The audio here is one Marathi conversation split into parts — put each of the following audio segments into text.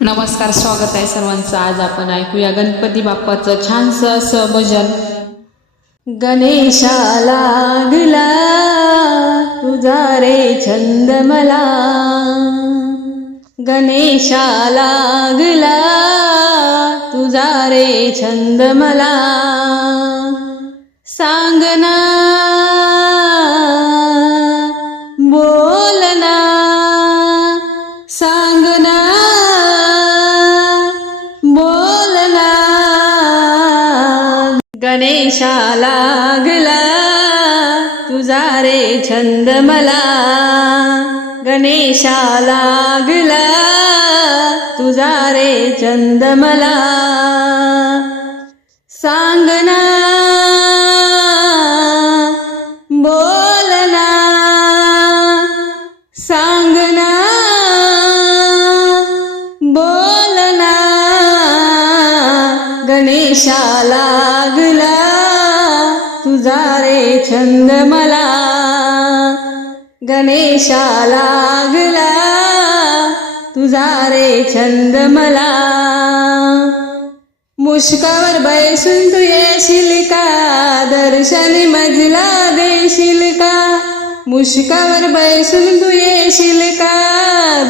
नमस्कार स्वागत आहे सर्वांचं. आज आपण ऐकूया गणपती बाप्पाचं छानसं असं भजन. गणेशा लागला तुझा रे छंद मला गणेशा लागला तुझा रे छंद मला सांगना बोलना सांगना गणेशा लागला. तुझा रे छंद मला. गणेशा लागला. तुझा रे छंद मला. सांगना गणेशा लागला. तुझा रे छंद मला. गणेशा लागला. तुझा रे छंद मला. मुष्कावर बैसून तू येशील का? दर्शन मजला देशील का? मुष्कावर बैसून तू येशील का?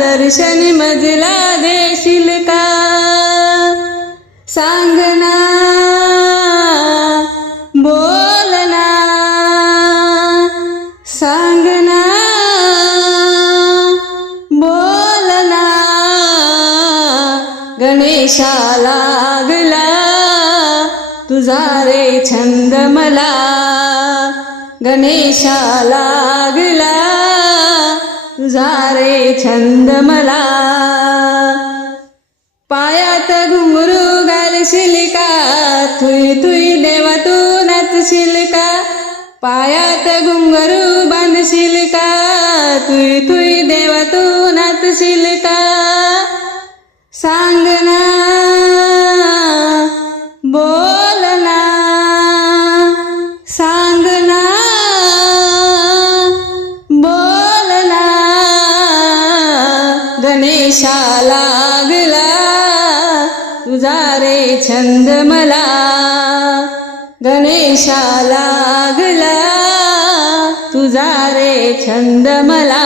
दर्शन मजला देशील का? सांग गणेशा लागला. तुझा रे छंद मला गणेशा लागला. तुझा रे छंद मला पायात घुंगरू घालशील का? तुई तुई देवा तू नाचशील का? पायात घुंगरू बांधशील का? तुई तुई देवा तू नाचशील का? सांग तुझा रे छंद मला गणेशा लागला. तुझा रे छंद मला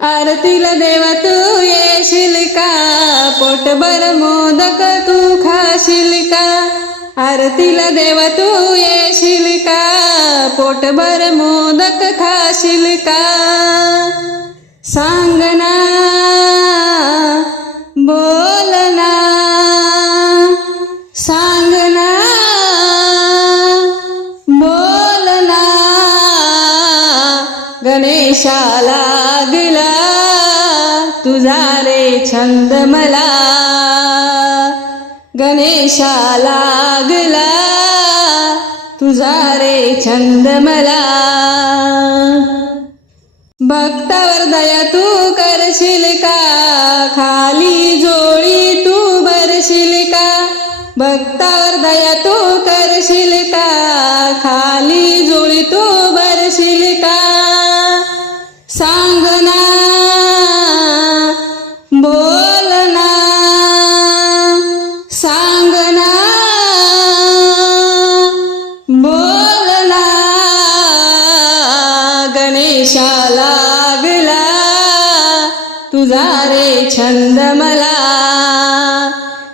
आरतीला देवा तू येशील का? पोटभर मोदक तू खाशील का? आरतीला देवा तू येशील का? पोटभर मोदक खाशील का? सांग गणेशा लागला तुझा रे छंद मला. गणेशा लागला तुझा रे छंद मला. भक्तावर दया तू करशील का? खाली जोळी तू भरशील का? भक्तावर दया तू करशील का? खाली जोळी तू भरशील का? तुझा रे छंद मला.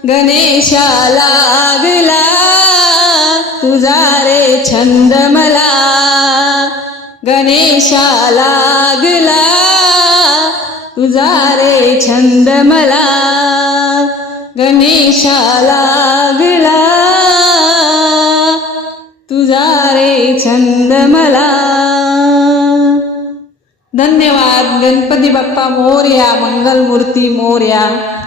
गणेशा लागला. तुझा रे छंद मला. गणेशा लागला. तुझा रे छंद मला. गणेशा लागला. तुझा रे छंद मला. धन्यवाद. गणपती बाप्पा मोर्या मंगलमूर्ती मोर्या.